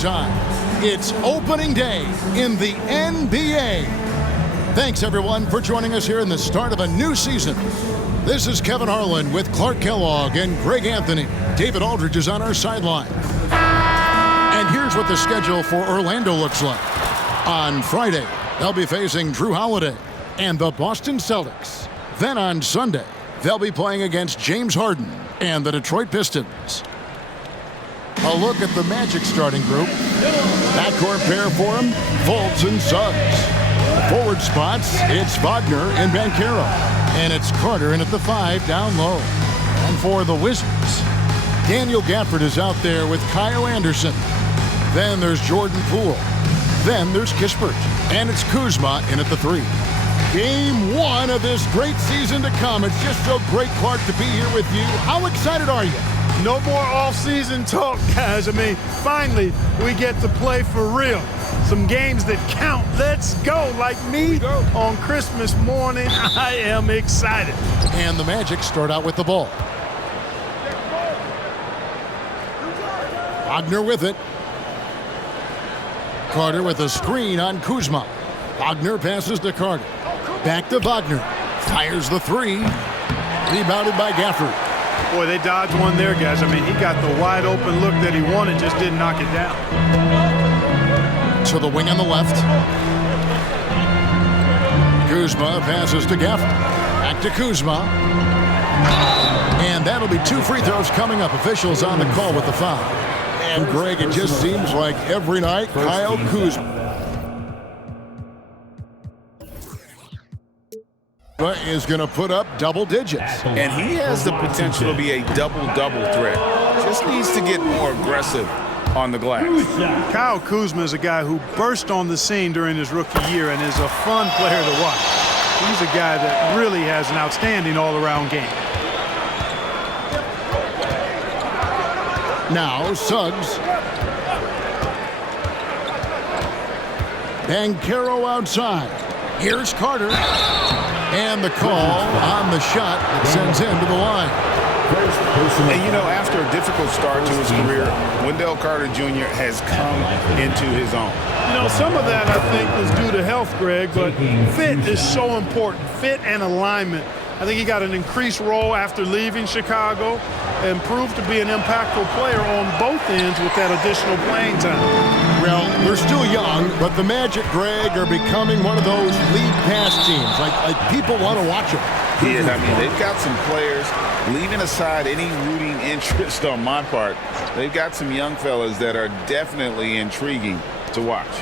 time. It's opening day in the NBA. Thanks, everyone, for joining us here in the start of a new season. This is Kevin Harlan with Clark Kellogg and Greg Anthony. David Aldridge is on our sideline. And here's what the schedule for Orlando looks like. On Friday, they'll be facing Drew Holiday and the Boston Celtics. Then on Sunday, they'll be playing against James Harden and the Detroit Pistons. A look at the Magic starting group. Backcourt pair for them, Fultz and Suggs. Forward spots, it's Wagner and Banchero. And it's Carter in at the 5 down low. And for the Wizards, Daniel Gafford is out there with Kyle Anderson. Then there's Jordan Poole. Then there's Kispert. And it's Kuzma in at the 3. Game 1 of this great season to come. It's just so great, Clark, to be here with you. How excited are you? No more off-season talk, guys. I mean, finally, we get to play for real. Some games that count. Let's go. Like me on Christmas morning, I am excited. And the Magic start out with the ball. Wagner with it. Carter with a screen on Kuzma. Wagner passes to Carter. Back to Wagner. Fires the 3. Rebounded by Gafford. Boy, they dodged one there, guys. I mean, he got the wide open look that he wanted, just didn't knock it down. To the wing on the left. Kuzma passes to Gafford. Back to Kuzma. And that'll be 2 free throws coming up. Officials on the call with the foul. And Greg, it just seems like every night, Kyle Kuzma is going to put up double digits. And he has the potential to be a double-double threat. Just needs to get more aggressive on the glass. Kyle Kuzma is a guy who burst on the scene during his rookie year and is a fun player to watch. He's a guy that really has an outstanding all-around game. Now Suggs. Banchero outside. Here's Carter. And the call on the shot that sends him to the line. And you know, after a difficult start to his career, Wendell Carter Jr. has come into his own. You know, some of that I think was due to health, Greg, but fit is so important. Fit and alignment. I think he got an increased role after leaving Chicago and proved to be an impactful player on both ends with that additional playing time. Well, they're still young, but the Magic, Greg, are becoming one of those league pass teams. Like people want to watch them. Yeah, I mean, they've got some players, leaving aside any rooting interest on my part, they've got some young fellas that are definitely intriguing to watch.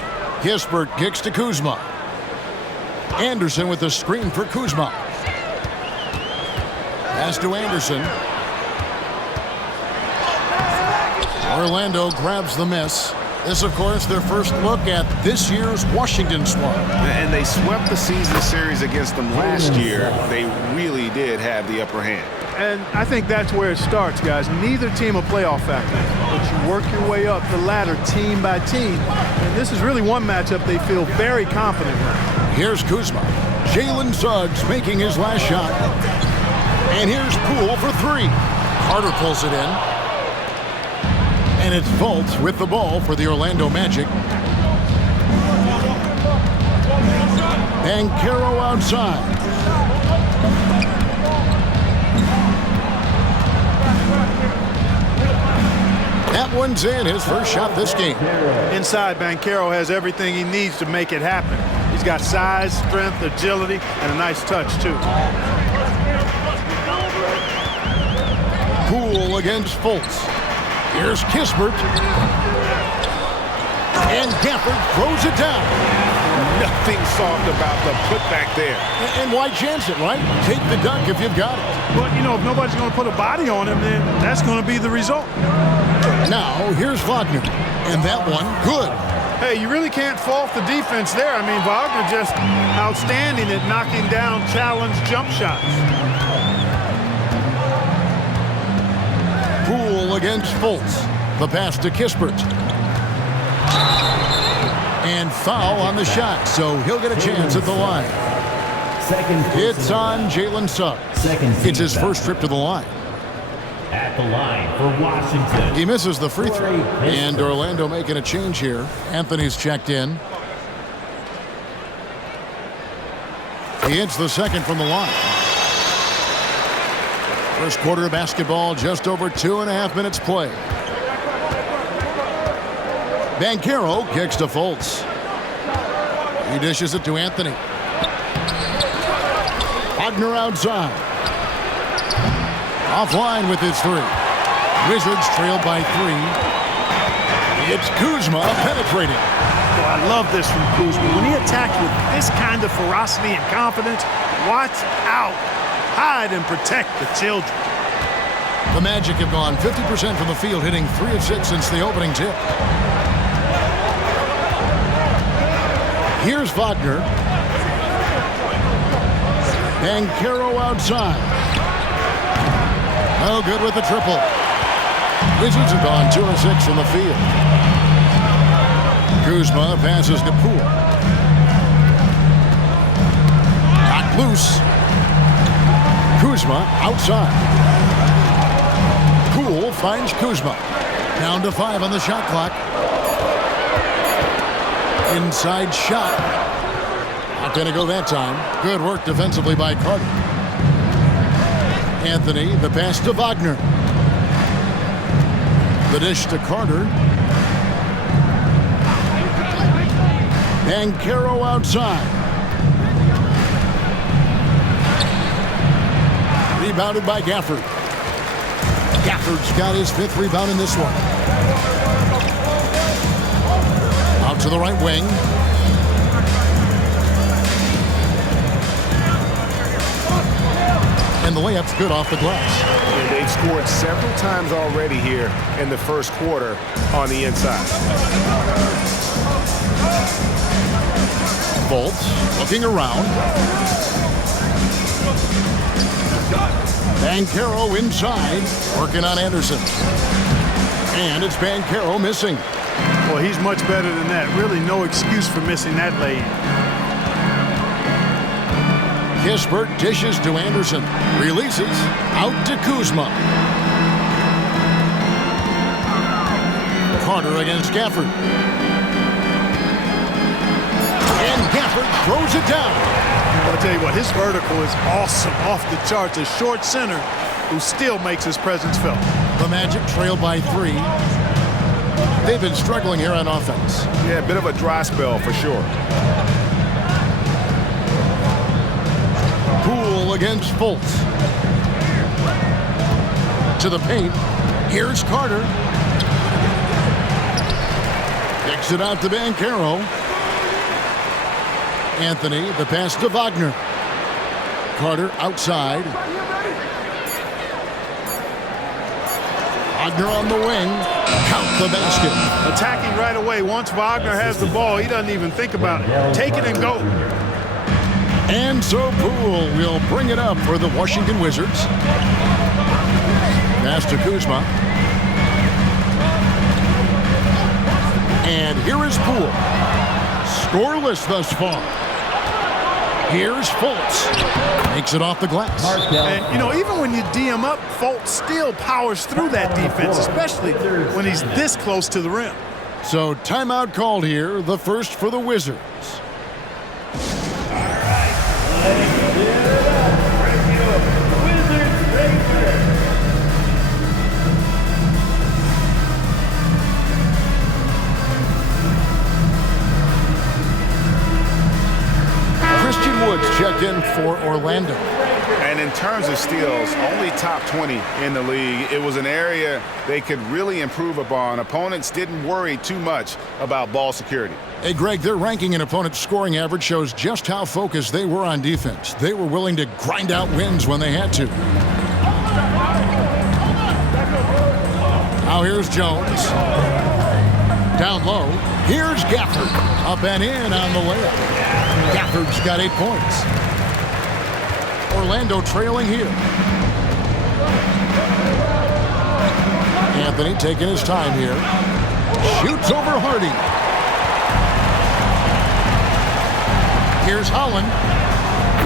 Kispert kicks to Kuzma. Anderson with the screen for Kuzma. Pass to Anderson. Orlando grabs the miss. This, of course, their first look at this year's Washington squad. And they swept the season series against them last year. They really did have the upper hand. And I think that's where it starts, guys. Neither team a playoff factor, but you work your way up the ladder team by team. And this is really one matchup they feel very confident in. Here's Kuzma. Jalen Suggs making his last shot. And here's Poole for 3. Carter pulls it in. And it's Fultz with the ball for the Orlando Magic. Banchero outside. That one's in, his first shot this game. Inside, Banchero has everything he needs to make it happen. He's got size, strength, agility, and a nice touch, too. Poole against Fultz. Here's Kispert. And Gafford throws it down. Nothing soft about the putback there. And why chance it, right? Take the dunk if you've got it. But, you know, if nobody's going to put a body on him, then that's going to be the result. Now, here's Wagner. And that one, good. Hey, you really can't fault the defense there. I mean, Wagner just outstanding at knocking down challenge jump shots. Poole against Fultz. The pass to Kispert. And foul on the shot, so he'll get a chance at the line. It's on Jalen Suggs. It's his first trip to the line. at the line for Washington. He misses the free throw. And Orlando making a change here. Anthony's checked in. He hits the second from the line. First quarter of basketball, just over 2.5 minutes play. Banchero kicks to Fultz. He dishes it to Anthony. Wagner outside. Offline with his three. Wizards trailed by 3. It's Kuzma penetrating. Oh, I love this from Kuzma. When he attacks with this kind of ferocity and confidence, watch out. Hide and protect the children. The Magic have gone 50% from the field, hitting 3 of 6 since the opening tip. Here's Wagner. Banchero outside. No good with the triple. Wizards have gone 2 of 6 from the field. Kuzma passes to Poole. Knocked loose. Kuzma outside. Poole finds Kuzma. Down to 5 on the shot clock. Inside shot. Not going to go that time. Good work defensively by Carter. Anthony, the pass to Wagner. The dish to Carter. Banchero outside. Rebounded by Gafford. Gafford's got his 5th rebound in this one. Out to the right wing. And the layup's good off the glass. And they've scored several times already here in the first quarter on the inside. Fultz looking around. Banchero inside, working on Anderson. And it's Banchero missing. Well, he's much better than that. Really no excuse for missing that lane. Kispert dishes to Anderson. Releases out to Kuzma. Carter against Gafford. And Gafford throws it down. I'll tell you what, his vertical is awesome, off the charts. A short center who still makes his presence felt. The Magic trail by 3. They've been struggling here on offense. Yeah, a bit of a dry spell for sure. Poole against Fultz. To the paint. Here's Carter. Kicks it out to Banchero. Anthony, the pass to Wagner. Carter outside. Wagner on the wing. Count the basket. Attacking right away. Once Wagner has the ball, he doesn't even think about it. Take it and go. And so Poole will bring it up for the Washington Wizards. Pass to Kuzma. And here is Poole. Scoreless thus far. Here's Fultz. Makes it off the glass. And, you know, even when you DM up, Fultz still powers through that defense, especially when he's this close to the rim. So timeout called here, the first for the Wizards. Checked in for Orlando. And in terms of steals, only top 20 in the league. It was an area they could really improve upon. Opponents didn't worry too much about ball security. Hey, Greg, their ranking in opponent's scoring average shows just how focused they were on defense. They were willing to grind out wins when they had to. Now here's Jones. Down low. Here's Gafford. Up and in on the layup. Gafford's got 8 points. Orlando trailing here. Anthony taking his time here. Shoots over Hardy. Here's Holland.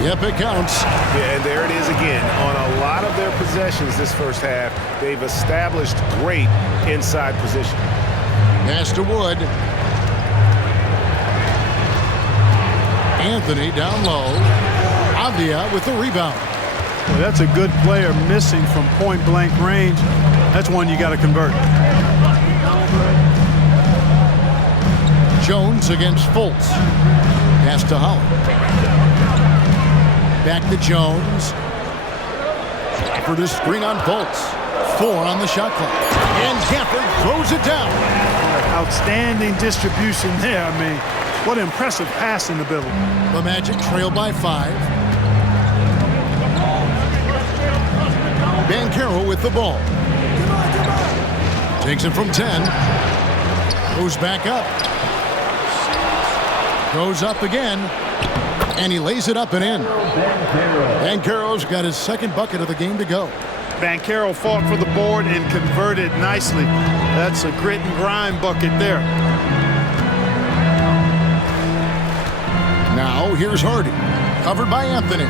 Yep, it counts. Yeah, and there it is again. On a lot of their possessions this first half, they've established great inside position. Pass to Wood. Anthony down low. Avdia with the rebound. Well, that's a good player missing from point-blank range. That's one you got to convert. Jones against Fultz. Pass to Holland. Back to Jones. For the screen on Fultz. 4 on the shot clock. And Gafford throws it down. Outstanding distribution there. I mean, what impressive passing ability. The Magic trail by 5. Banchero with the ball. Takes it from 10. Goes back up. Goes up again. And he lays it up and in. Banchero's got his second bucket of the game to go. Banchero fought for the board and converted nicely. That's a grit and grind bucket there. Now here's Hardy. Covered by Anthony.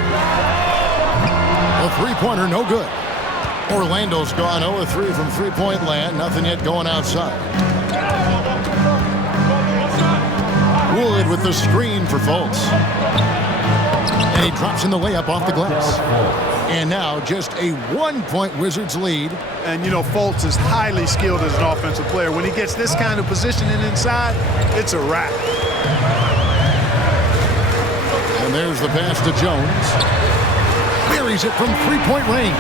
A three-pointer, no good. Orlando's gone 0-3 from three-point land. Nothing yet going outside. Wood with the screen for Fultz. And he drops in the layup off the glass. And now just a 1-point Wizards lead. And, you know, Fultz is highly skilled as an offensive player. When he gets this kind of positioning inside, it's a wrap. And there's the pass to Jones. Buries it from three-point range.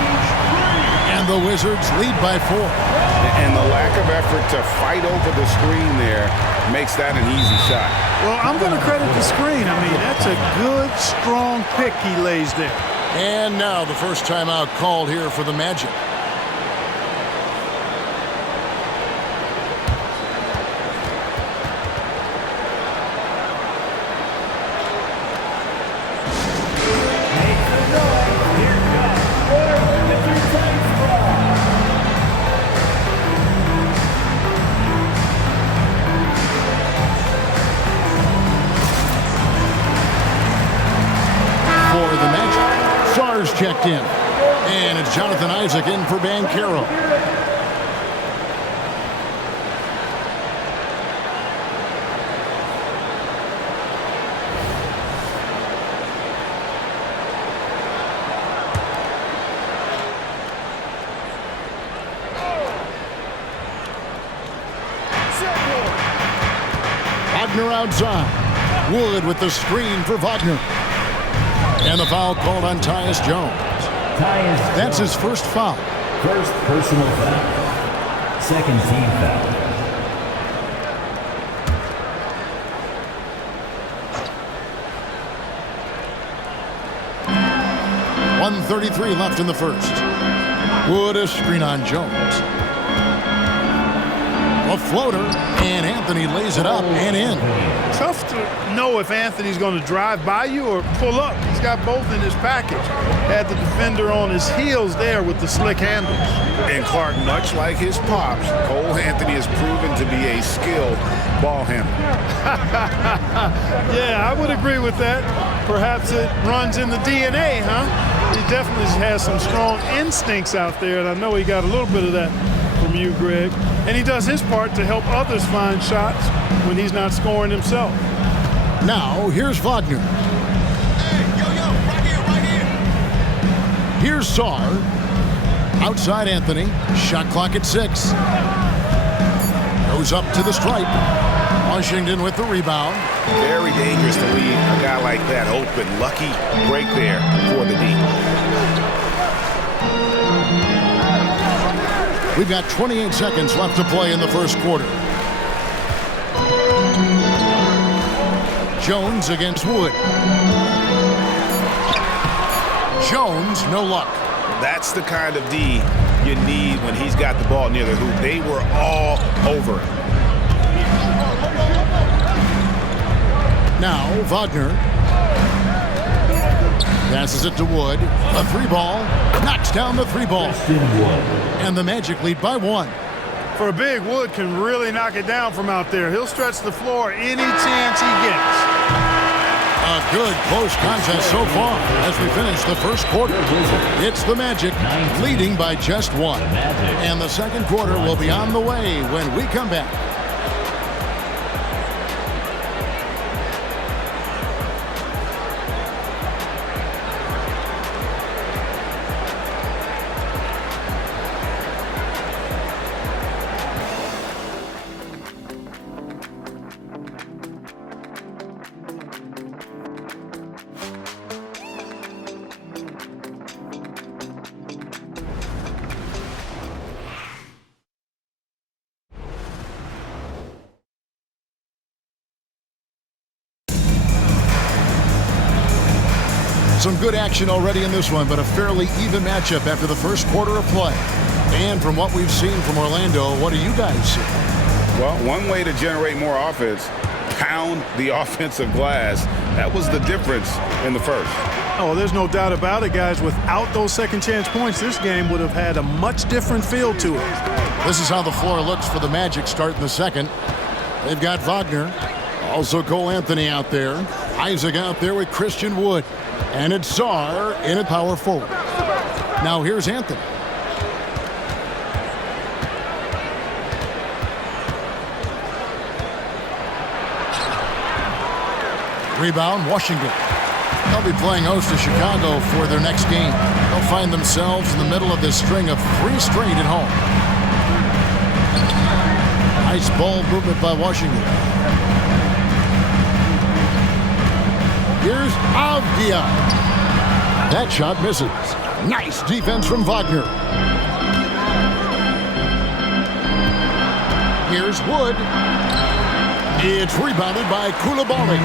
And the Wizards lead by 4. And the lack of effort to fight over the screen there makes that an easy shot. Well, I'm going to credit the screen. I mean, that's a good, strong pick he lays there. And now the first timeout called here for the Magic. Checked in. And it's Jonathan Isaac in for Banchero. Wagner outside. Wood with the screen for Wagner. And the foul called on Tyus Jones. That's his first foul. First personal foul. Second team foul. 1:33 left in the first. Wood a screen on Jones. A floater, and Anthony lays it up and in. Tough to know if Anthony's going to drive by you or pull up. He's got both in his package. Had the defender on his heels there with the slick handles. And Clark, much like his pops, Cole Anthony has proven to be a skilled ball handler. Yeah, I would agree with that. Perhaps it runs in the DNA, huh? He definitely has some strong instincts out there, and I know he got a little bit of that from you, Greg. And he does his part to help others find shots when he's not scoring himself. Now, here's Wagner. Here's Sarr. Outside Anthony. Shot clock at 6. Goes up to the stripe. Washington with the rebound. Very dangerous to leave a guy like that open. Lucky break there for the D. We've got 28 seconds left to play in the first quarter. Jones against Wood. Jones, no luck. That's the kind of D you need when he's got the ball near the hoop. They were all over him. Now, Wagner passes it to Wood. A 3-ball. Knocks down the 3-ball. And the Magic lead by 1. For a big, Wood can really knock it down from out there. He'll stretch the floor any chance he gets. A good close contest so far as we finish the first quarter. It's the Magic leading by just one. And the second quarter will be on the way when we come back. Some good action already in this one, but a fairly even matchup after the first quarter of play. And from what we've seen from Orlando, what do you guys see? Well, one way to generate more offense, pound the offensive glass. That was the difference in the first. Oh, there's no doubt about it, guys. Without those second chance points, this game would have had a much different feel to it. This is how the floor looks for the Magic starting the second. They've got Wagner, also Cole Anthony out there. Isaac out there with Christian Wood. And it's Sarr in a power forward. Now here's Anthony. Rebound, Washington. They'll be playing host to Chicago for their next game. They'll find themselves in the middle of this string of 3 straight at home. Nice ball movement by Washington. Here's Avdia. That shot misses. Nice defense from Wagner. Here's Wood. It's rebounded by Koulibaly.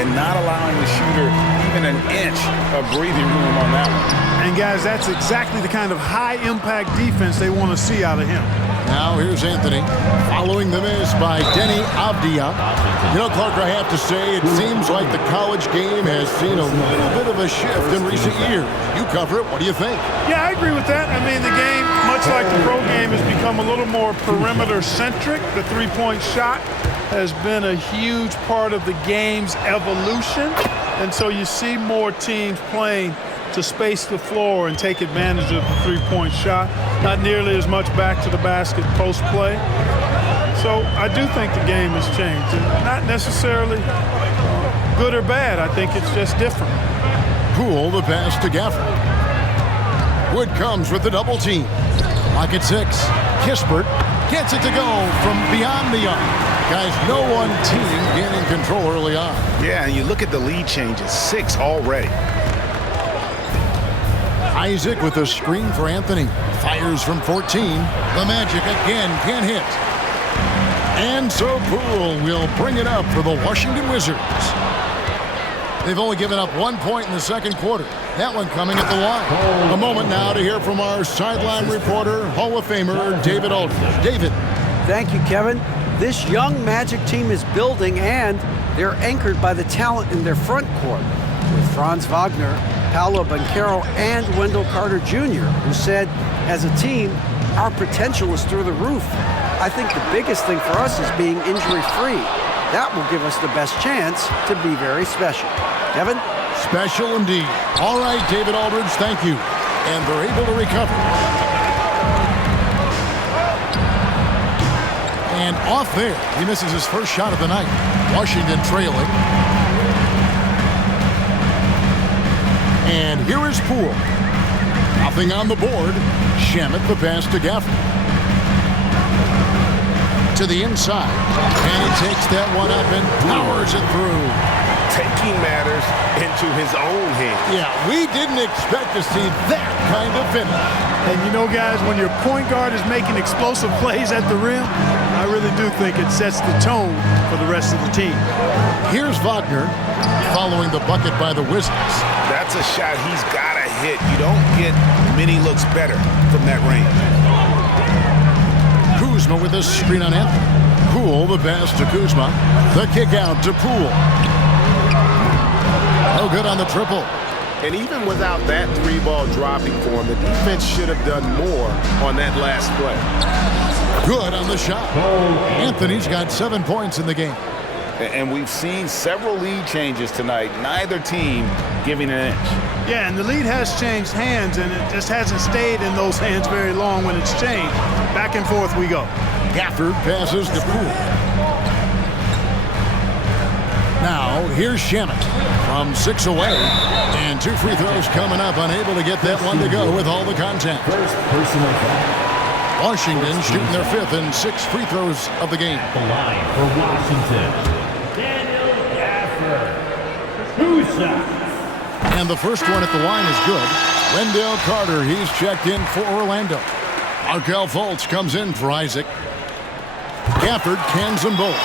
And not allowing the shooter even an inch of breathing room on that one. And, guys, that's exactly the kind of high-impact defense they want to see out of him. Now here's Anthony following the miss by Denny Avdia. You know, Clark, I have to say, it seems like the college game has seen a little bit of a shift in recent years. You cover it. What do you think? Yeah, I agree with that. I mean, the game, much like the pro game, has become a little more perimeter-centric. The three-point shot has been a huge part of the game's evolution. And so you see more teams playing to space the floor and take advantage of the three-point shot. Not nearly as much back to the basket post play. So I do think the game has changed. And not necessarily good or bad. I think it's just different. Poole the pass to Gafford. Wood comes with the double team. Lock at 6. Kispert gets it to go from beyond the arc. Guys, no one team gaining control early on. Yeah, and you look at the lead changes. 6 already. Isaac with a screen for Anthony. Fires from 14. The Magic again can't hit. And so Poole will bring it up for the Washington Wizards. They've only given up 1 point in the second quarter. That one coming at the line. A moment now to hear from our sideline reporter, Hall of Famer David Aldridge. David. Thank you, Kevin. This young Magic team is building, and they're anchored by the talent in their front court with Franz Wagner, Paolo Banchero, and Wendell Carter Jr., who said, as a team, our potential is through the roof. I think the biggest thing for us is being injury-free. That will give us the best chance to be very special. Kevin? Special indeed. All right, David Aldridge, thank you. And they're able to recover. And off there, he misses his first shot of the night. Washington trailing. And here is Poole. Nothing on the board. Shamet the pass to Gafford. To the inside. And he takes that one up and powers it through. Taking matters into his own hands. Yeah, we didn't expect to see that kind of finish. And you know, guys, when your point guard is making explosive plays at the rim, I really do think it sets the tone for the rest of the team. Here's Wagner following the bucket by the Wizards. That's a shot he's got to hit. You don't get many looks better from that range. Kuzma with a screen on Anthony. Poole the pass to Kuzma. The kick out to Poole. No good on the triple. And even without that 3-ball dropping for him, the defense should have done more on that last play. Good on the shot. Anthony's got 7 points in the game. And we've seen several lead changes tonight, neither team giving an inch. Yeah, and the lead has changed hands, and it just hasn't stayed in those hands very long when it's changed. Back and forth we go. Gafford passes to Poole. Now, here's Shamet from 6 away. And 2 free throws coming up, unable to get that one to go with all the contact. First personal foul. Washington shooting their 5th and 6 free throws of the game. The line for Washington. Daniel Gafford. 2 shots. And the first one at the line is good. Wendell Carter, he's checked in for Orlando. Markelle Fultz comes in for Isaac. Gafford cans them both.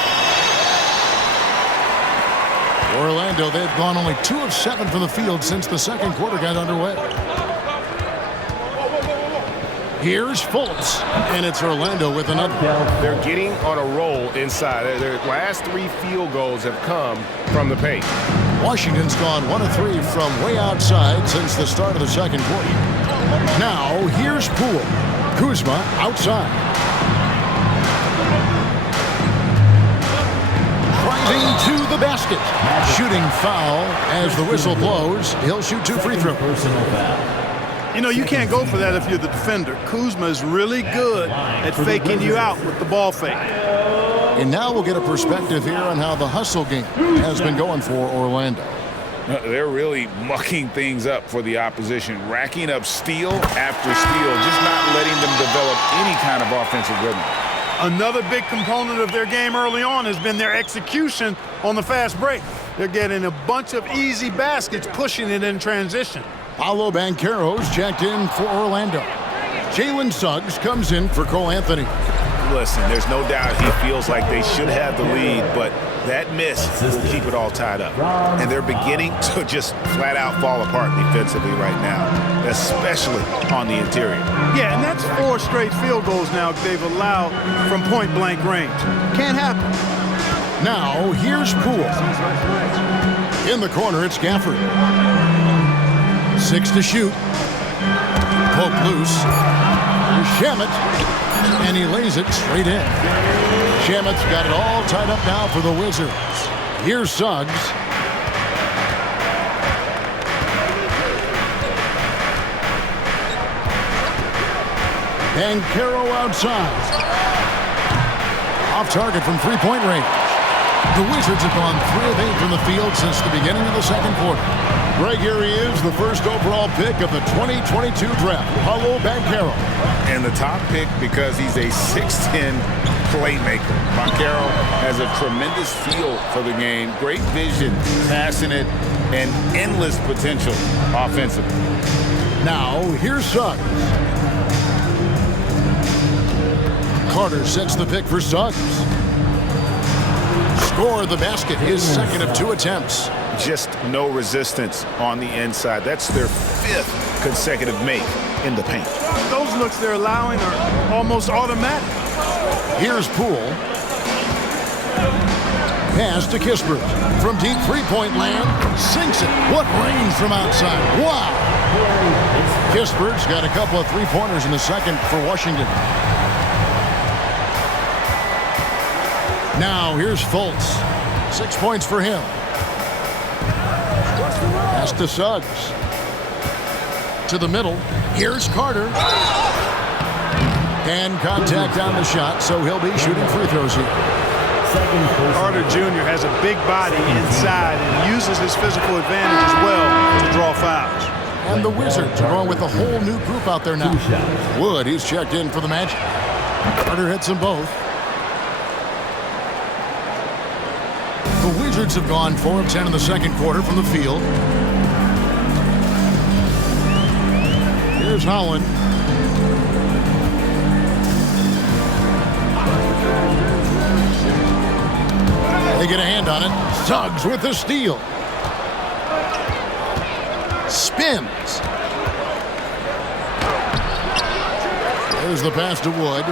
Orlando, they've gone only 2 of 7 from the field since the second quarter got underway. Here's Fultz, and it's Orlando with another. They're getting on a roll inside. Their last 3 field goals have come from the paint. Washington's gone 1 of 3 from way outside since the start of the second quarter. Now, here's Poole. Kuzma outside. Driving to the basket. Shooting foul as the whistle blows. He'll shoot 2 free throws. Personal foul. You know, you can't go for that if you're the defender. Kuzma is really good at faking you out with the ball fake. And now we'll get a perspective here on how the hustle game has been going for Orlando. They're really mucking things up for the opposition, racking up steal after steal, just not letting them develop any kind of offensive rhythm. Another big component of their game early on has been their execution on the fast break. They're getting a bunch of easy baskets, pushing it in transition. Paolo Banchero's checked in for Orlando. Jalen Suggs comes in for Cole Anthony. Listen, there's no doubt he feels like they should have the lead, but that miss will keep it all tied up. And they're beginning to just flat out fall apart defensively right now, especially on the interior. Yeah, and that's 4 straight field goals now they've allowed from point-blank range. Can't happen. Now, here's Poole. In the corner, it's Gafford. 6 to shoot. Poke loose. Shamet. And he lays it straight in. Shamet's got it all tied up now for the Wizards. Here's Suggs. Banchero outside. Off target from 3-point range. The Wizards have gone 3 of 8 from the field since the beginning of the second quarter. Greg, here he is, the first overall pick of the 2022 draft, Paolo Banchero. And the top pick because he's a 6'10 playmaker. Banchero has a tremendous feel for the game, great vision, passionate, and endless potential offensively. Now, here's Suggs. Carter sets the pick for Suggs. Score the basket, his second of 2 attempts. Just no resistance on the inside. That's their 5th consecutive make in the paint. Those looks they're allowing are almost automatic. Here's Poole. Pass to Kispert. From deep 3-point land, sinks it. What range from outside. Wow. Kispert's got a couple of 3-pointers in the second for Washington. Now, here's Fultz. 6 points for him. Pass to Suggs. To the middle. Here's Carter. And contact on the shot, so he'll be shooting free throws here. Carter Jr. has a big body inside and uses his physical advantage as well to draw fouls. And the Wizards are going with a whole new group out there now. Wood, he's checked in for the Magic. Carter hits them both. The Wizards have gone 4 of 10 in the second quarter from the field. Here's Holland. They get a hand on it. Suggs with the steal. Spins. There's the pass to Wood.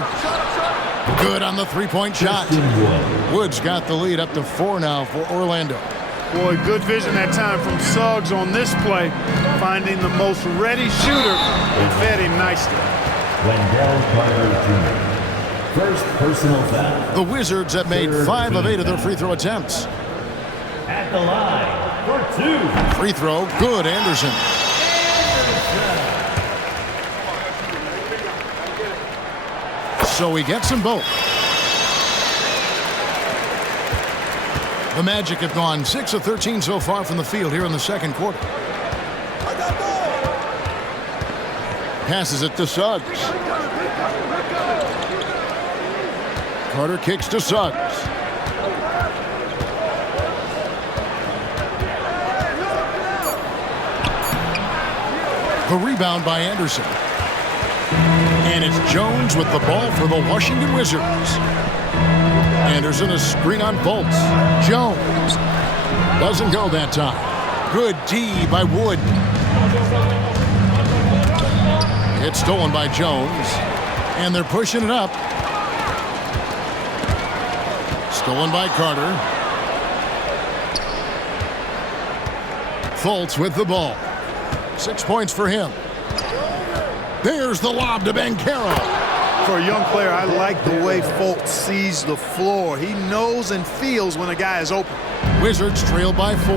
Good on the 3-point shot. Wood's got the lead up to 4 now for Orlando. Boy, good vision that time from Suggs on this play, finding the most ready shooter and fed him nicely. Wendell Carter Jr. First personal foul. The Wizards have made 5 of 8 of their free throw attempts. At the line for 2. Free throw, good, Anderson. So he gets them both. The Magic have gone 6 of 13 so far from the field here in the second quarter. Passes it to Suggs. Carter kicks to Suggs. The rebound by Anderson. And it's Jones with the ball for the Washington Wizards. Anderson, a screen on Fultz. Jones doesn't go that time. Good D by Wood. It's stolen by Jones. And they're pushing it up. Stolen by Carter. Fultz with the ball. 6 points for him. There's the lob to Banchero. For a young player, I like the way Fultz sees the floor. He knows and feels when a guy is open. Wizards trail by 4.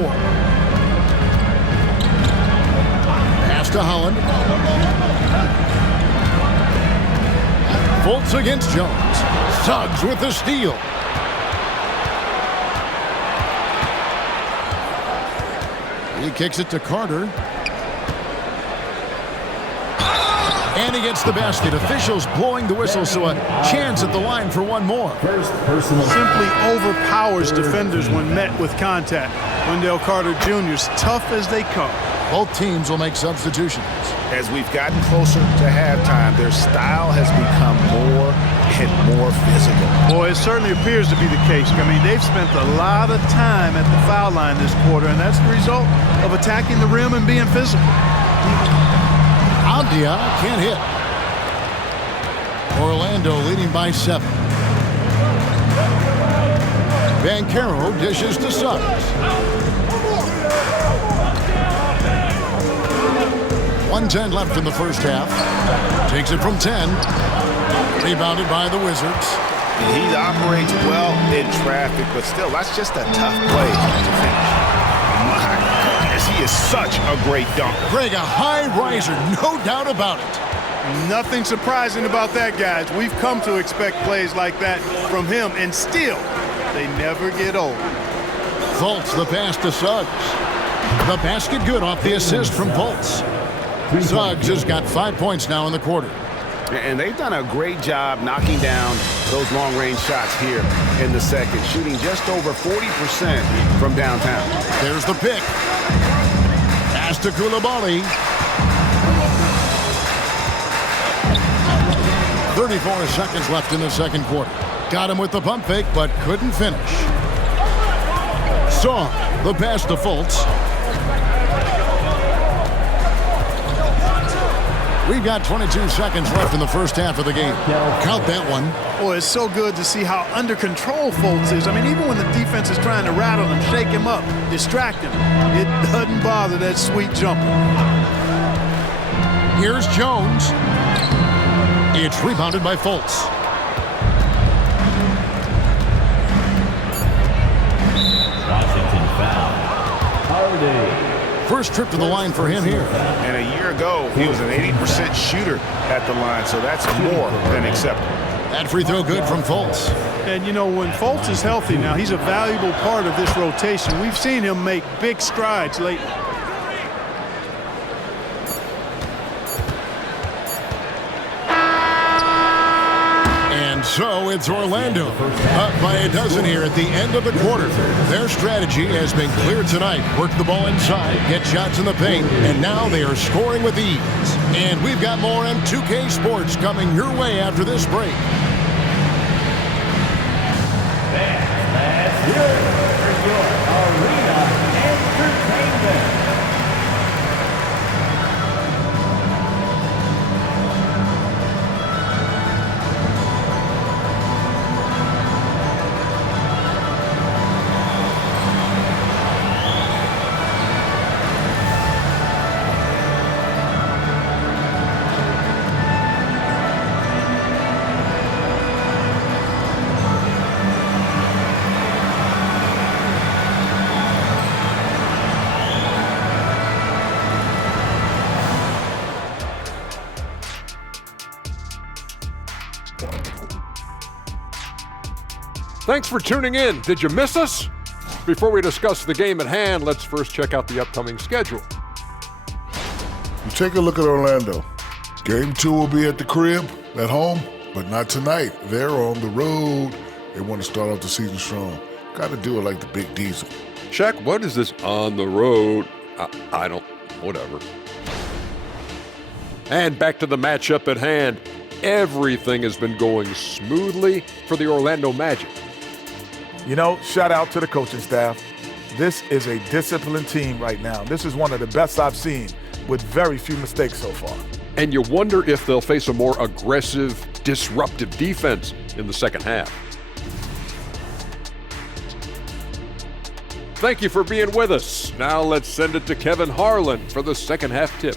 Pass to Holland. Fultz against Jones. Suggs with the steal. He kicks it to Carter. And he gets the basket. Officials blowing the whistle, so a chance at the line for one more. First personal. Simply overpowers defenders when met with contact. Wendell Carter Jr. is tough as they come. Both teams will make substitutions. As we've gotten closer to halftime, their style has become more and more physical. Boy, it certainly appears to be the case. I mean, they've spent a lot of time at the foul line this quarter, and that's the result of attacking the rim and being physical. Abdia can't hit. Orlando leading by 7. Banchero dishes to Suggs. 1:10 left in the first half. Takes it from 10. Rebounded by the Wizards. He operates well in traffic, but still, that's just a tough play to finish. My goodness, he is such a great dunker. Greg, a high riser, no doubt about it. Nothing surprising about that, guys. We've come to expect plays like that from him, and still, they never get old. Fultz, the pass to Suggs. The basket good off the assist from Fultz. Suggs has got 5 points now in the quarter. And they've done a great job knocking down those long-range shots here in the second, shooting just over 40% from downtown. There's the pick. Pass to Koulibaly. 34 seconds left in the second quarter. Got him with the pump fake, but couldn't finish. Saw the pass to Fultz. We've got 22 seconds left in the first half of the game. Count that one. Boy, it's so good to see how under control Fultz is. I mean, even when the defense is trying to rattle him, shake him up, distract him, it doesn't bother that sweet jumper. Here's Jones. It's rebounded by Fultz. Washington foul. Hardy. First trip to the line for him here. And a year ago, he was an 80% shooter at the line, so that's more than acceptable. That free throw good from Fultz. And, you know, when Fultz is healthy now, he's a valuable part of this rotation. We've seen him make big strides lately. And so it's Orlando up by a dozen here at the end of the quarter. Their strategy has been clear tonight. Work the ball inside, get shots in the paint, and now they are scoring with ease. And we've got more M2K Sports coming your way after this break. That's good for your arena entertainment. Thanks for tuning in. Did you miss us? Before we discuss the game at hand, let's first check out the upcoming schedule. You take a look at Orlando. Game 2 will be at the crib, at home, but not tonight. They're on the road. They want to start off the season strong. Got to do it like the Big Diesel. Shaq, what is this on the road? I don't, whatever. And back to the matchup at hand. Everything has been going smoothly for the Orlando Magic. You know, shout out to the coaching staff. This is a disciplined team right now. This is one of the best I've seen with very few mistakes so far. And you wonder if they'll face a more aggressive, disruptive defense in the second half. Thank you for being with us. Now let's send it to Kevin Harlan for the second half tip.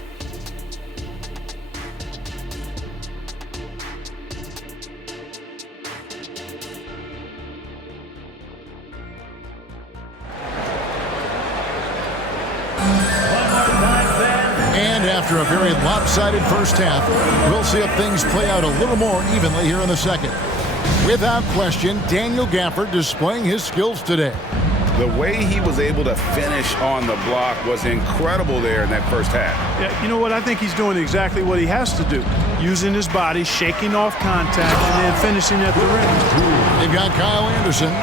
And after a very lopsided first half, we'll see if things play out a little more evenly here in the second. Without question, Daniel Gafford displaying his skills today. The way he was able to finish on the block was incredible there in that first half. Yeah, you know what? I think he's doing exactly what he has to do. Using his body, shaking off contact, and then finishing at the rim. They've got Kyle Anderson.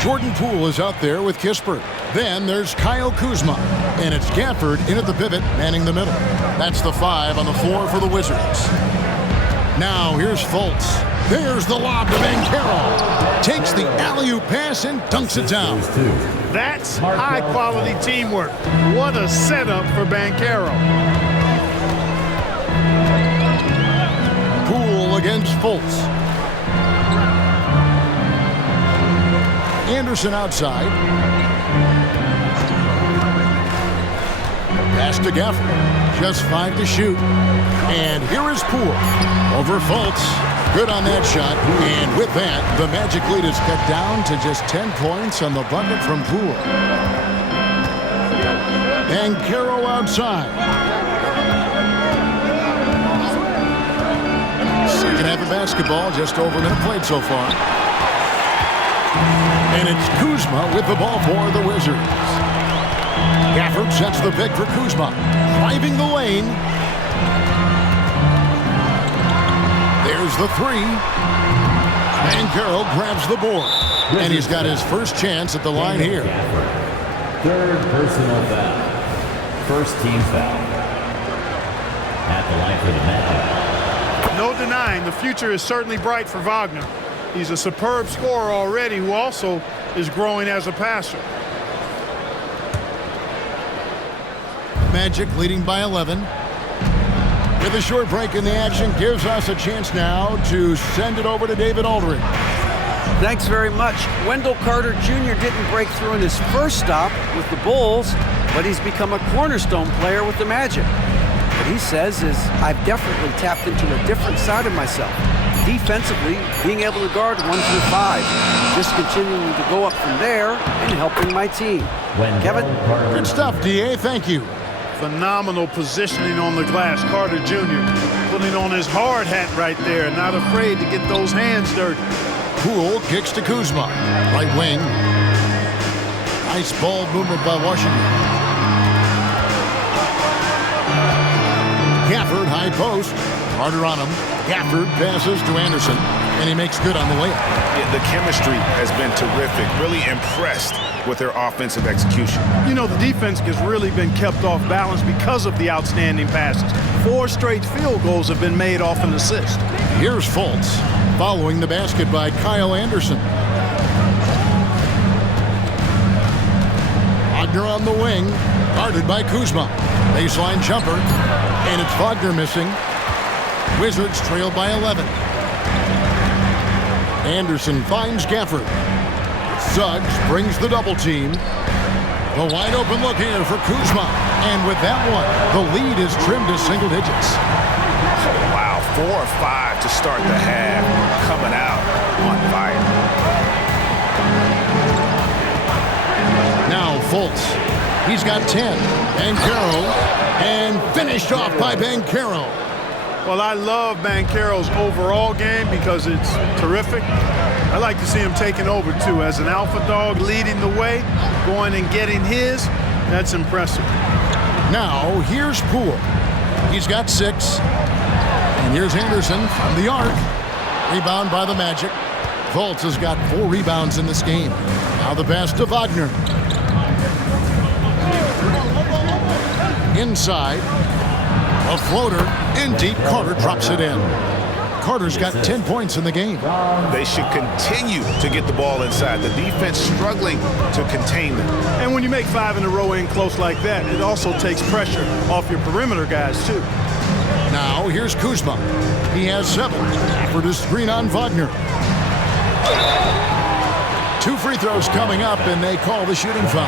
Jordan Poole is out there with Kispert. Then there's Kyle Kuzma. And it's Gafford in at the pivot, manning the middle. That's the 5 on the floor for the Wizards. Now here's Fultz. There's the lob to Banchero. Takes the alley-oop pass and dunks it down. That's high-quality teamwork. What a setup for Banchero. Poole against Fultz. Anderson outside. Pass to Gafford. Just 5 to shoot. And here is Poole over Fultz. Good on that shot. And with that, the Magic lead is cut down to just 10 points on the bucket from Poole. And Banchero outside. Second half of basketball, just over a minute played so far. And it's Kuzma with the ball for the Wizards. Gafford sets the pick for Kuzma. Driving the lane. There's the 3. Banchero grabs the board. And he's got his first chance at the line here. Third personal foul. First team foul. At the line for the Magic. No denying, the future is certainly bright for Wagner. He's a superb scorer already who also is growing as a passer. Magic leading by 11. With a short break in the action, gives us a chance now to send it over to David Aldridge. Thanks very much. Wendell Carter Jr. didn't break through in his first stop with the Bulls, but he's become a cornerstone player with the Magic. What he says is, I've definitely tapped into a different side of myself. Defensively, being able to guard 1 through 5. Just continuing to go up from there and helping my team. Kevin? Good stuff, D.A. Thank you. Phenomenal positioning on the glass. Carter Jr. putting on his hard hat right there, not afraid to get those hands dirty. Poole kicks to Kuzma. Right wing. Nice ball movement by Washington. Gafford, high post. Carter on him. Gafford passes to Anderson, and he makes good on the layup. Yeah, the chemistry has been terrific. Really impressed with their offensive execution. You know, the defense has really been kept off balance because of the outstanding passes. 4 straight field goals have been made off an assist. Here's Fultz, following the basket by Kyle Anderson. Wagner on the wing, guarded by Kuzma. Baseline jumper, and it's Wagner missing. Wizards trail by 11. Anderson finds Gafford. Suggs brings the double team. The wide open look here for Kuzma. And with that one, the lead is trimmed to single digits. Oh, wow, 4 or 5 to start the half. Coming out on fire. Now Fultz. He's got 10. Banchero. And finished off by Banchero. Well, I love Banchero's overall game because it's terrific. I like to see him taking over, too. As an alpha dog leading the way, going and getting his, that's impressive. Now, here's Poole. He's got 6. And here's Anderson from the arc. Rebound by the Magic. Fultz has got 4 rebounds in this game. Now the pass to Wagner. Inside. A floater in deep. Carter drops it in. Carter's got 10 points in the game. They should continue to get the ball inside. The defense struggling to contain them. And when you make 5 in a row in close like that, it also takes pressure off your perimeter guys, too. Now here's Kuzma. He has 7 for the screen on Wagner. 2 free throws coming up, and they call the shooting foul.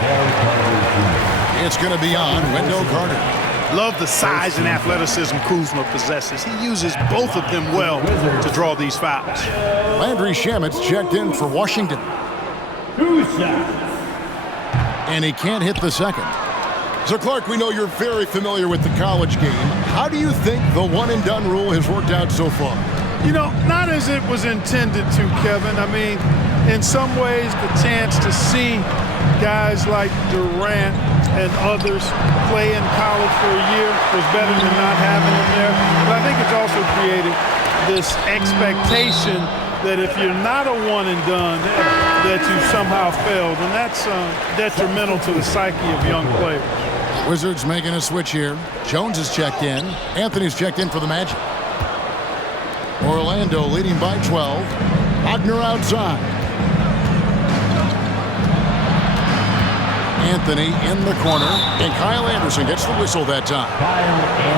It's going to be on Wendell Carter. Love the size and athleticism Kuzma possesses. He uses both of them well to draw these fouls. Landry Shamit's checked in for Washington. 2 shots. And he can't hit the second. So, Clark, we know you're very familiar with the college game. How do you think the one-and-done rule has worked out so far? You know, not as it was intended to, Kevin. I mean, in some ways, the chance to see guys like Durant and others play in college for a year was better than not having them there. But I think it's also created this expectation that if you're not a one-and-done, that you somehow failed. And that's detrimental to the psyche of young players. Wizards making a switch here. Jones is checked in. Anthony's checked in for the Magic. Orlando leading by 12. Wagner outside. Anthony in the corner. And Kyle Anderson gets the whistle that time.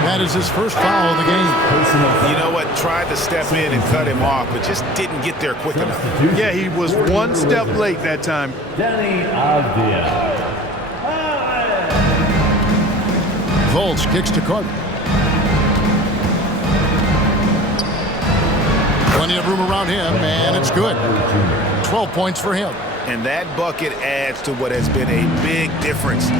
That is his first foul of the game. You know what? Tried to step in and cut him off, but just didn't get there quick enough. Yeah, he was 1 step late that time. Fultz kicks to Carter. Plenty of room around him, and it's good. 12 points for him. And that bucket adds to what has been a big difference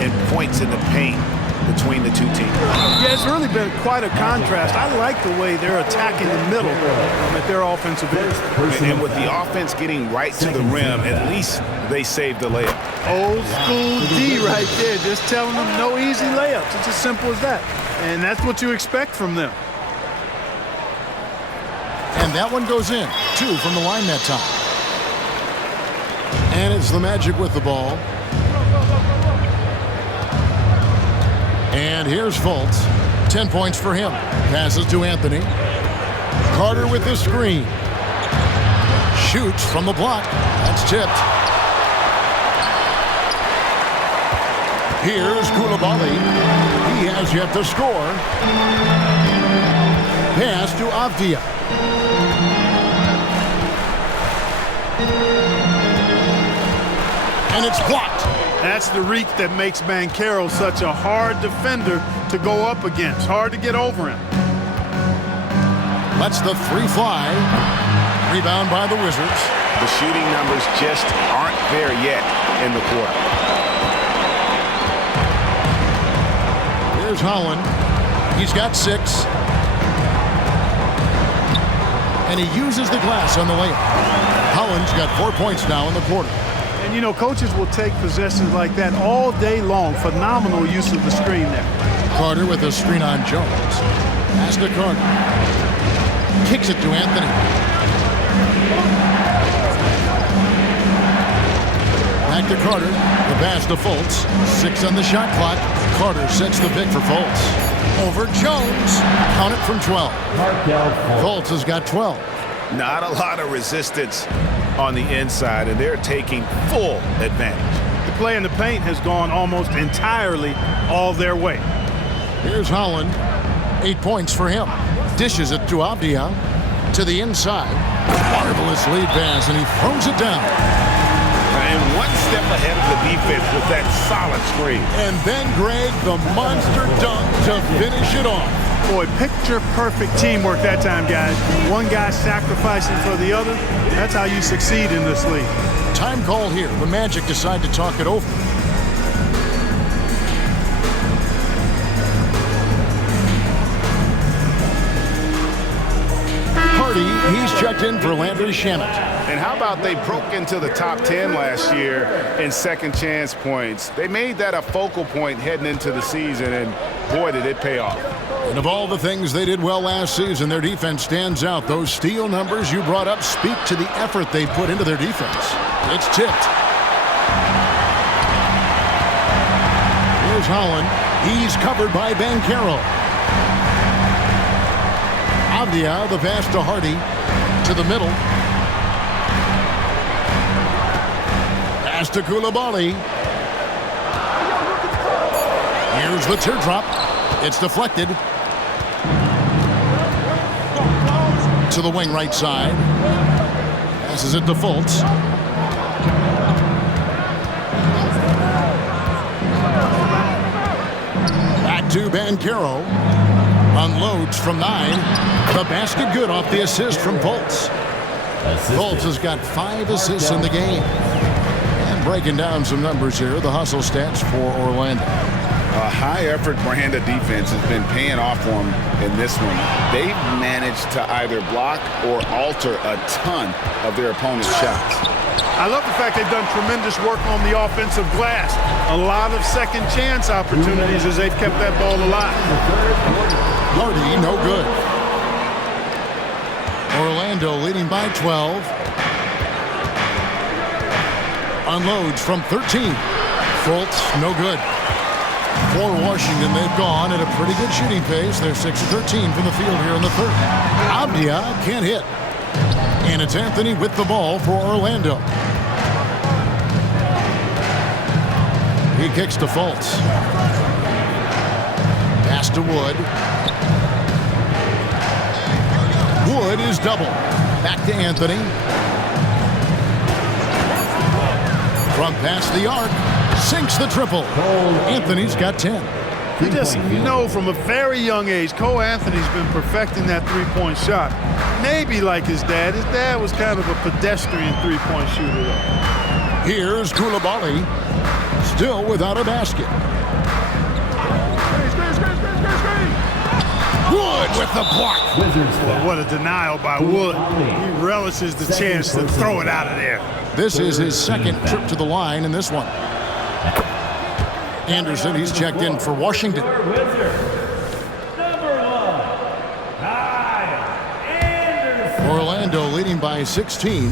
in points in the paint between the two teams. Yeah, it's really been quite a contrast. I like the way they're attacking the middle at their offensive end. And with the offense getting right to the rim, at least they saved the layup. Old school D right there, just telling them no easy layups. It's as simple as that. And that's what you expect from them. And that one goes in. 2 from the line that time. And it's the Magic with the ball. And here's Fultz. 10 points for him. Passes to Anthony. Carter with the screen. Shoots from the block. That's tipped. Here's Koulibaly. He has yet to score. Pass to Avdia. And it's blocked. That's the reek that makes Banchero such a hard defender to go up against. Hard to get over him. Lets the 3 fly. Rebound by the Wizards. The shooting numbers just aren't there yet in the quarter. Here's Holland. He's got 6. And he uses the glass on the layup. Holland's got 4 points now in the quarter. And, you know, coaches will take possessions like that all day long. Phenomenal use of the screen there. Carter with a screen on Jones. Pass to Carter. Kicks it to Anthony. Back to Carter. The pass to Fultz. 6 on the shot clock. Carter sets the pick for Fultz. Over Jones. Count it from 12. Fultz has got 12. Not a lot of resistance on the inside, and they're taking full advantage. The play in the paint has gone almost entirely all their way. Here's Holland. 8 points for him. Dishes it to Avdia. To the inside. Marvelous lead pass, and he throws it down. And 1 step ahead of the defense with that solid screen. And then, Greg, the monster dunk to finish it off. Boy, picture-perfect teamwork that time, guys. One guy sacrificing for the other. That's how you succeed in this league. Time call here. The Magic decide to talk it over. Hardy, he's checked in for Landry Shamet. And how about they broke into the top 10 last year in second chance points? They made that a focal point heading into the season, and boy, did it pay off. And of all the things they did well last season, their defense stands out. Those steal numbers you brought up speak to the effort they put into their defense. It's tipped. Here's Holland. He's covered by Banchero. Avdia, the pass to Hardy, to the middle. Pass to Koulibaly. Here's the teardrop. It's deflected. To the wing right side. Passes it to Fultz. Back to Banchero. Unloads from 9. The basket good off the assist from Fultz. Fultz has got 5 assists in the game. And breaking down some numbers here, the hustle stats for Orlando. A high-effort brand of defense has been paying off for them in this one. They've managed to either block or alter a ton of their opponent's shots. I love the fact they've done tremendous work on the offensive glass. A lot of second chance opportunities as they've kept that ball alive. Hardy, no good. Orlando leading by 12. Unloads from 13. Fultz, no good. For Washington, they've gone at a pretty good shooting pace. They're 6 of 13 from the field here in the third. Avdia can't hit. And it's Anthony with the ball for Orlando. He kicks to Fultz. Pass to Wood. Wood is double. Back to Anthony. From past the arc. Sinks the triple. Anthony's got 10. You just know from a very young age, Cole Anthony's been perfecting that three-point shot. Maybe like his dad. His dad was kind of a pedestrian three-point shooter. Here's Koulibaly. Still without a basket. Wood with the block. Well, what a denial by Wood. He relishes the chance to throw it out of there. This is his second trip to the line in this one. Anderson, he's checked in for Washington. Orlando leading by 16.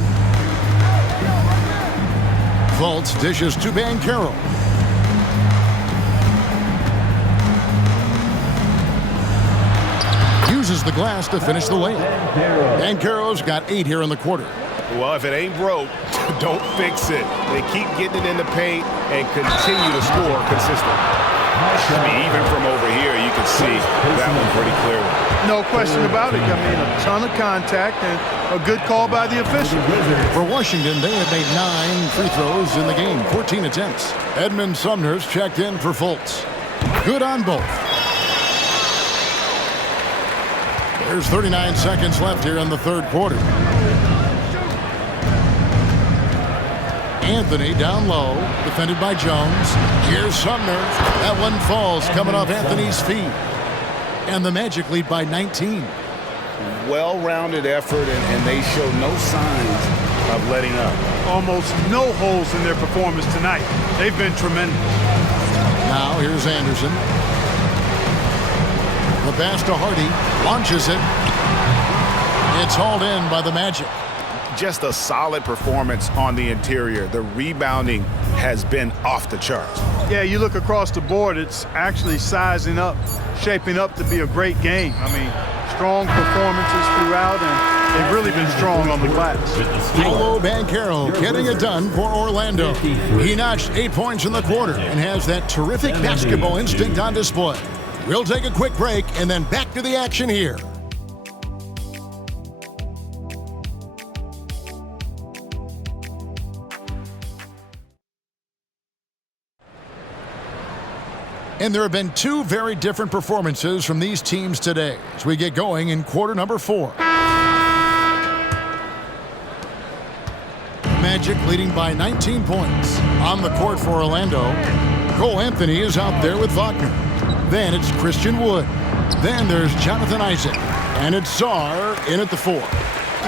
Fultz dishes to Banchero. Uses the glass to finish the layup. Banchero's got 8 here in the quarter. Well, if it ain't broke, don't fix it. They keep getting it in the paint and continue to score consistently. I mean, even from over here, you can see that one pretty clearly. No question about it. I mean, a ton of contact and a good call by the official. For Washington, they have made 9 free throws in the game, 14 attempts. Edmund Sumner's checked in for Fultz. Good on both. There's 39 seconds left here in the third quarter. Anthony down low, defended by Jones. Here's Sumner. That one falls, coming off Anthony's feet. And the Magic lead by 19. Well-rounded effort, and they show no signs of letting up. Almost no holes in their performance tonight. They've been tremendous. Now here's Anderson. The pass to Hardy. Launches it. It's hauled in by the Magic. Just a solid performance on the interior. The rebounding has been off the charts. Yeah, you look across the board, it's actually sizing up, shaping up to be a great game. I mean, strong performances throughout, and they've really been strong on the glass. Paolo Banchero getting it done for Orlando. He notched 8 points in the quarter and has that terrific basketball instinct on display. We'll take a quick break and then back to the action here. And there have been 2 very different performances from these teams today as we get going in quarter number 4. Magic leading by 19 points. On the court for Orlando, Cole Anthony is out there with Wagner. Then it's Christian Wood. Then there's Jonathan Isaac. And it's Czar in at the 4. You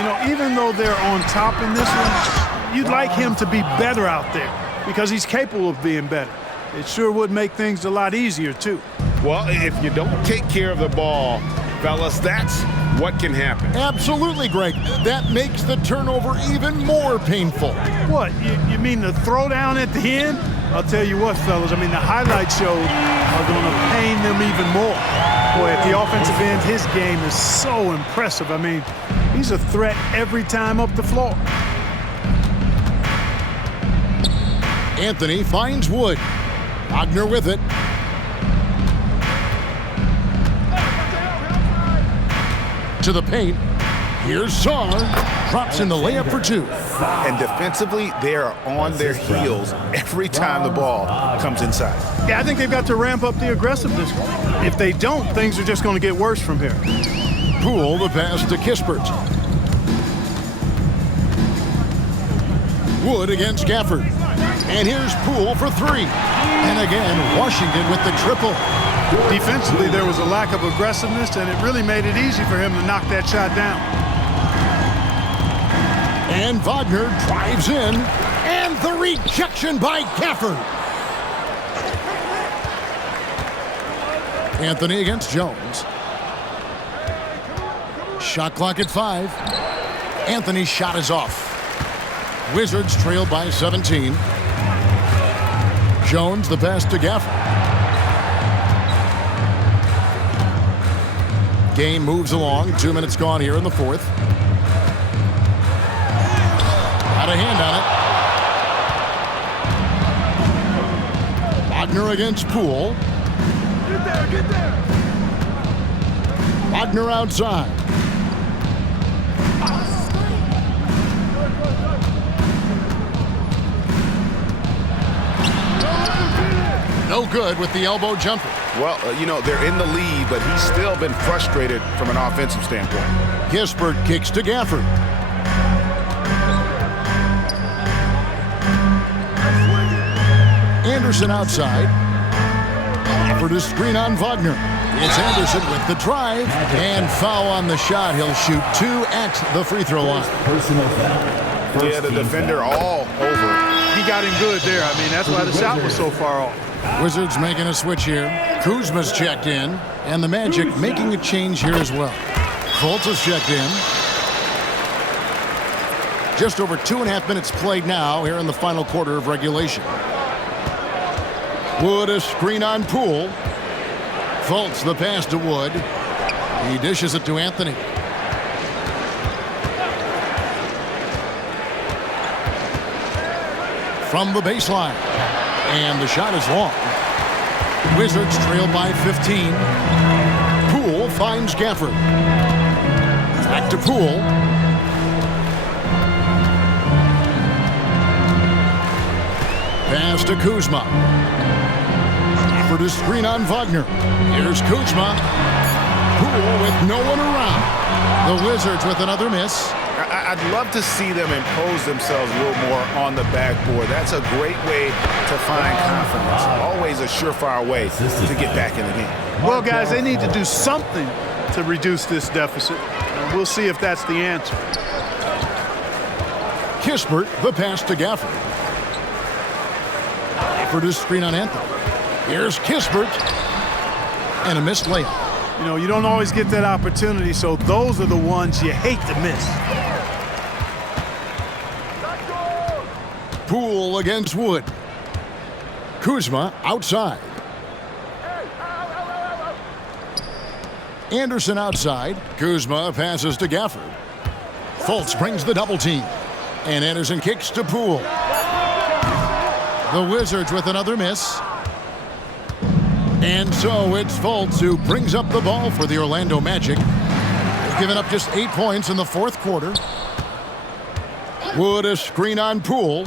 know, even though they're on top in this one, you'd like him to be better out there because he's capable of being better. It sure would make things a lot easier, too. Well, if you don't take care of the ball, fellas, that's what can happen. Absolutely, Greg. That makes the turnover even more painful. What, you mean the throwdown at the end? I'll tell you what, fellas, I mean, the highlight shows are going to pain them even more. Boy, at the offensive end, his game is so impressive. I mean, he's a threat every time up the floor. Anthony finds Wood. Wagner with it. To the paint. Here's Czar. Drops in the layup for 2. And defensively, they are on their heels every time the ball comes inside. Yeah, I think they've got to ramp up the aggressiveness. If they don't, things are just going to get worse from here. Poole the pass to Kispert. Wood against Gafford. And here's Poole for 3. And again, Washington with the triple. Defensively, there was a lack of aggressiveness, and it really made it easy for him to knock that shot down. And Wagner drives in. And the rejection by Gafford. Anthony against Jones. Shot clock at 5. Anthony's shot is off. Wizards trail by 17. Jones the pass to Gafford. Game moves along. 2 minutes gone here in the 4th. Got a hand on it. Wagner against Poole. Get there. Wagner outside. No good with the elbow jumper. Well, you know, they're in the lead, but he's still been frustrated from an offensive standpoint. Kispert kicks to Gafford. Anderson outside. Gafford is screen on Wagner. It's Anderson with the drive and foul on the shot. He'll shoot 2 at the free throw line. Personal foul. Yeah, the defender all over. He got him good there. I mean, that's why the shot was so far off. Wizards making a switch here. Kuzma's checked in, and the Magic making a change here as well. Fultz is checked in. Just over 2.5 minutes played now here in the final quarter of regulation. Wood a screen on Poole. Fultz the pass to Wood. He dishes it to Anthony. From the baseline. And the shot is long. Wizards trail by 15. Poole finds Gafford. Back to Poole. Pass to Kuzma. Gafford is screen on Wagner. Here's Kuzma. Poole with no one around. The Wizards with another miss. I'd love to see them impose themselves a little more on the backboard. That's a great way to find confidence. Always a surefire way to get back in the game. Well, guys, they need to do something to reduce this deficit. And we'll see if that's the answer. Kispert, the pass to Gafford. Gafford is screen on Anthony. Here's Kispert. And a missed layup. You know, you don't always get that opportunity, so those are the ones you hate to miss. Poole against Wood. Kuzma outside. Anderson outside. Kuzma passes to Gafford. Fultz brings the double team. And Anderson kicks to Poole. The Wizards with another miss. And so it's Fultz who brings up the ball for the Orlando Magic. They've given up just 8 points in the 4th quarter. Wood a screen on Poole.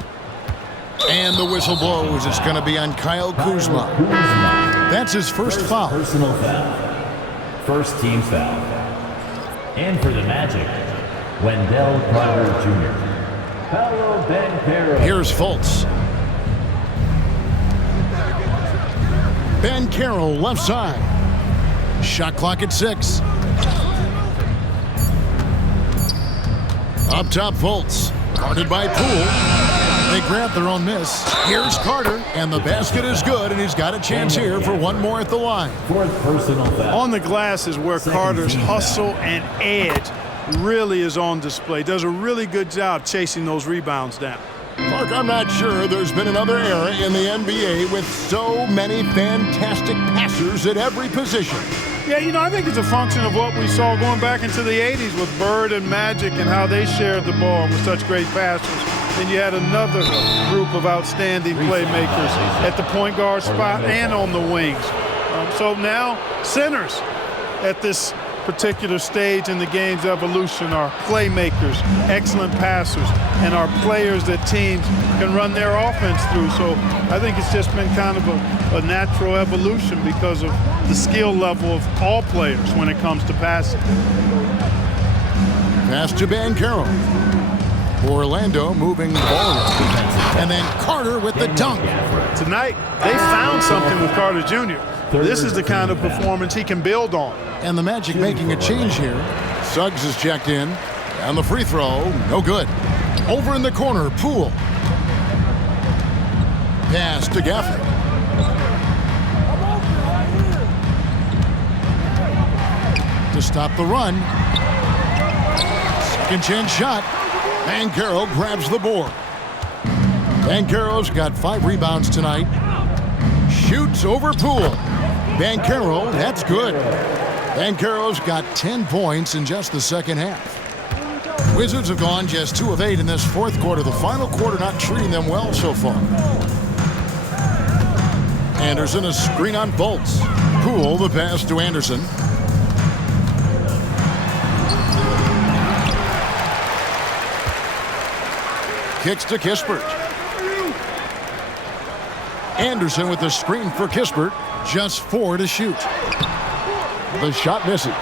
And the whistle blows. It's going to be on Kyle Kuzma. That's his first foul. Personal foul. First team foul. And for the Magic, Wendell Carter Jr. Paolo Banchero. Here's Fultz. Banchero left side. Shot clock at 6. Up top, Fultz. Guarded by Poole. They grab their own miss. Here's Carter, and the basket is good, and he's got a chance here for one more at the line. Fourth personal foul. On the glass is where Carter's hustle and edge really is on display. Does a really good job chasing those rebounds down. Mark, I'm not sure there's been another era in the NBA with so many fantastic passers at every position. Yeah, you know, I think it's a function of what we saw going back into the 80s with Bird and Magic and how they shared the ball and were such great passers. Then you had another group of outstanding playmakers at the point guard spot and on the wings. So now centers at this particular stage in the game's evolution are playmakers, excellent passers, and are players that teams can run their offense through. So I think it's just been kind of a natural evolution because of the skill level of all players when it comes to passing. Pass to Banchero. Orlando moving the ball. And then Carter with the dunk. Tonight, they found something with Carter Jr. This is the kind of performance he can build on. And the Magic making a change here. Suggs is checked in. And the free throw, no good. Over in the corner, Poole. Pass to Gaffney. To stop the run. Second chance shot. Banchero grabs the board. Banchero's got 5 rebounds tonight. Shoots over Poole. Banchero, that's good. Banchero's got 10 points in just the second half. Wizards have gone just 2 of 8 in this fourth quarter. The final quarter not treating them well so far. Anderson, a screen on Fultz. Poole, the pass to Anderson. Kicks to Kispert. Anderson with the screen for Kispert. Just 4 to shoot. The shot misses.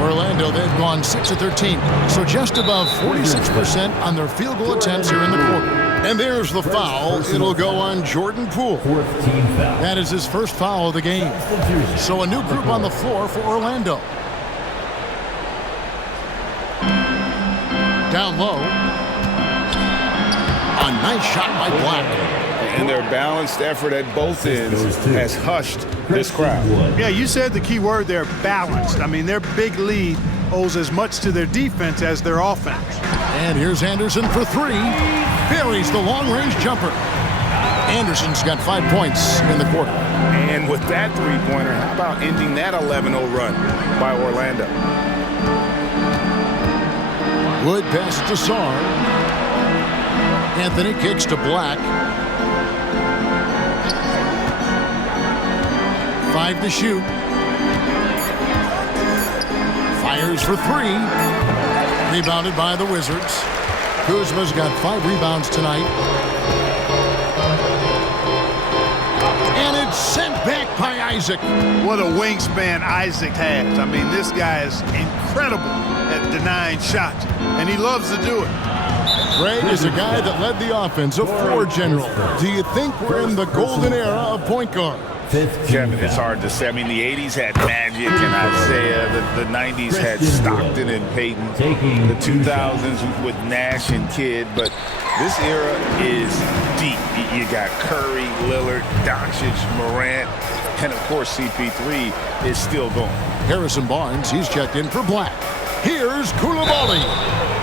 Orlando, they've gone 6 of 13. So just above 46% on their field goal attempts here in the quarter. And there's the foul. It'll go on Jordan Poole. That is his first foul of the game. So a new group on the floor for Orlando. Down low. A nice shot by Black. And their balanced effort at both ends has hushed this crowd. Yeah, you said the key word there, balanced. I mean, their big lead owes as much to their defense as their offense. And here's Anderson for 3. Buries the long-range jumper. Anderson's got 5 points in the quarter. And with that three-pointer, how about ending that 11-0 run by Orlando? Wood pass to Sarr. Anthony kicks to Black. 5 to shoot. Fires for 3. Rebounded by the Wizards. Kuzma's got 5 rebounds tonight. And it's sent back by Isaac. What a wingspan Isaac has. I mean, this guy is incredible at denying shots, and he loves to do it. Greg is a guy that led the offense, a floor general. Do you think we're in the golden era of point guard? Kevin, it's hard to say. I mean, the 80s had Magic and Isaiah. The 90s had Stockton and Peyton. The 2000s with Nash and Kidd. But this era is deep. You got Curry, Lillard, Doncic, Morant, and, of course, CP3 is still going. Harrison Barnes, he's checked in for Black. Here's Coulibaly.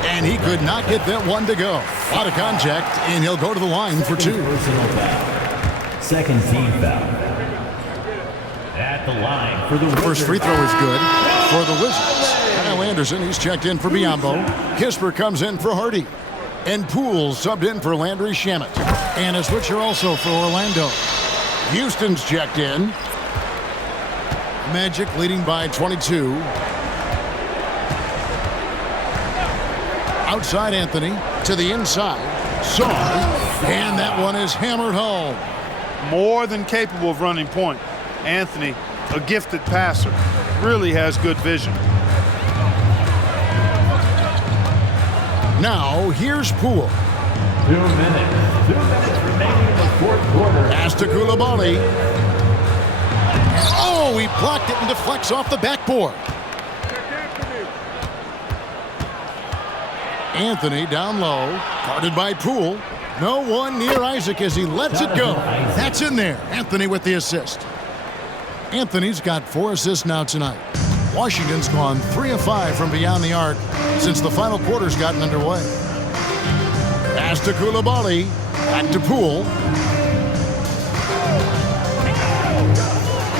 And he could not get that one to go. Out of contact, and he'll go to the line for 2. Second team foul. At the line for the first free throw is good for the Wizards. Kyle Anderson, he's checked in for Biyombo. Kispert comes in for Hardy. And Poole subbed in for Landry Shamet. And a switcher also for Orlando. Houston's checked in. Magic leading by 22. Outside Anthony to the inside. Sarr. And that one is hammered home. More than capable of running point. Anthony, a gifted passer, really has good vision. Now, here's Poole. 2 minutes. 2 minutes remaining in the fourth quarter. Pass to Coulibaly. Oh, he blocked it and deflects off the backboard. Anthony down low, guarded by Poole. No one near Isaac as he lets it go. That's in there. Anthony with the assist. Anthony's got 4 assists now tonight. Washington's gone 3 of 5 from beyond the arc since the final quarter's gotten underway. Pass to Coulibaly. Back to Poole.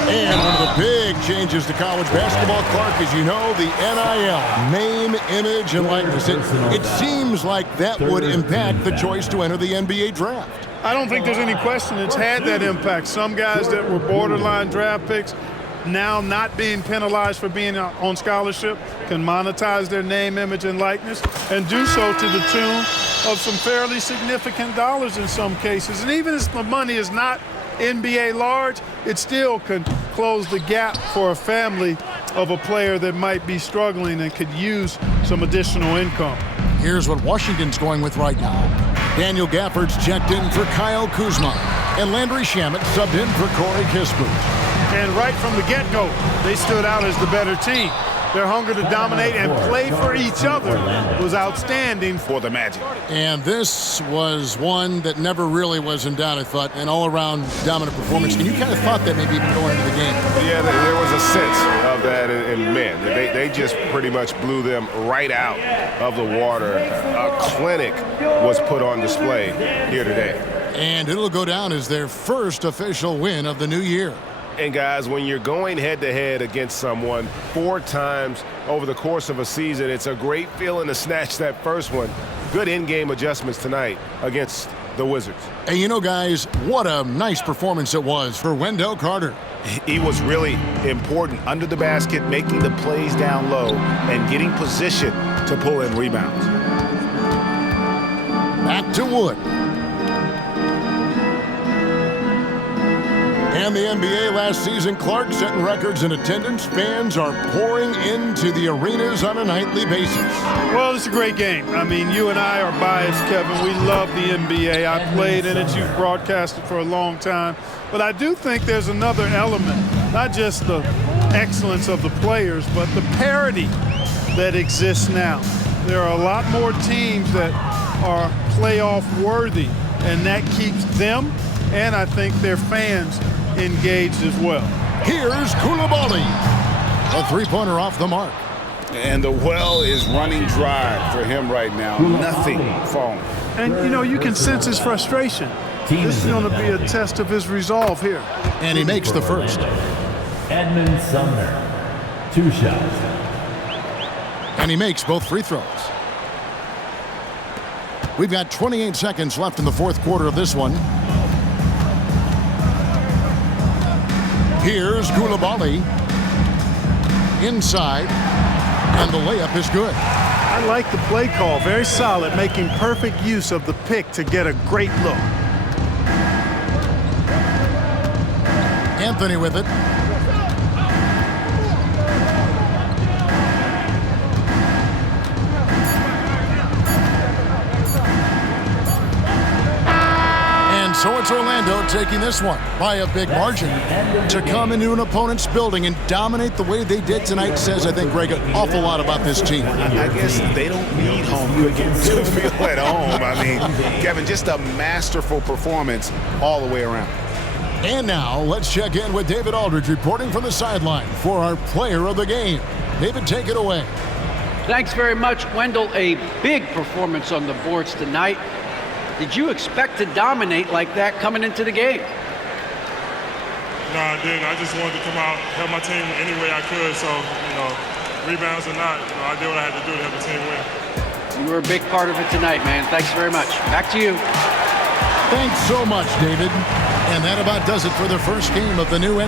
And one of the big changes to college basketball, Clark, as you know, the NIL, name, image, and likeness. It seems like that would impact the choice to enter the NBA draft. I don't think there's any question it's had that impact. Some guys that were borderline draft picks now not being penalized for being on scholarship can monetize their name, image, and likeness and do so to the tune of some fairly significant dollars in some cases. And even if the money is not NBA large, it still can close the gap for a family of a player that might be struggling and could use some additional income. Here's what Washington's going with right now. Daniel Gafford's checked in for Kyle Kuzma, and Landry Shamet subbed in for Corey Kispert. And right from the get-go, they stood out as the better team. Their hunger to dominate and play for each other was outstanding for the Magic. And this was one that never really was in doubt, I thought, an all-around dominant performance. And you kind of thought that maybe even going into the game. Yeah, there was a sense of that, and man, they just pretty much blew them right out of the water. A clinic was put on display here today. And it'll go down as their first official win of the new year. And guys, when you're going head-to-head against someone 4 times over the course of a season, it's a great feeling to snatch that first one. Good in-game adjustments tonight against the Wizards. And you know, guys, what a nice performance it was for Wendell Carter. He was really important under the basket, making the plays down low and getting position to pull in rebounds. Back to Wood. And the NBA last season, Clark setting records in attendance. Fans are pouring into the arenas on a nightly basis. Well, it's a great game. I mean, you and I are biased, Kevin. We love the NBA. I played in it. You've broadcasted for a long time. But I do think there's another element, not just the excellence of the players, but the parity that exists now. There are a lot more teams that are playoff worthy, and that keeps them and I think their fans engaged as well. Here's Coulibaly. A three-pointer off the mark. And the well is running dry for him right now. Nothing falling. And, you know, you can sense his frustration. This is going to be a test of his resolve here. And he makes the first. Edmund Sumner, 2 shots. And he makes both free throws. We've got 28 seconds left in the fourth quarter of this one. Here's Coulibaly. Inside. And the layup is good. I like the play call. Very solid, making perfect use of the pick to get a great look. Anthony with it. And so it's Orlando taking this one by a big margin. To come into an opponent's building and dominate the way they did tonight says, I think, Greg, an awful lot about this team. I guess they don't need home cooking to feel at home. I mean, Kevin, just a masterful performance all the way around. And now let's check in with David Aldridge reporting from the sideline for our player of the game. David, take it away. Thanks very much, Wendell. A big performance on the boards tonight. Did you expect to dominate like that coming into the game? No, I didn't. I just wanted to come out, help my team any way I could. So, rebounds or not, I did what I had to do to help the team win. You were a big part of it tonight, man. Thanks very much. Back to you. Thanks so much, David. And that about does it for the first game of the new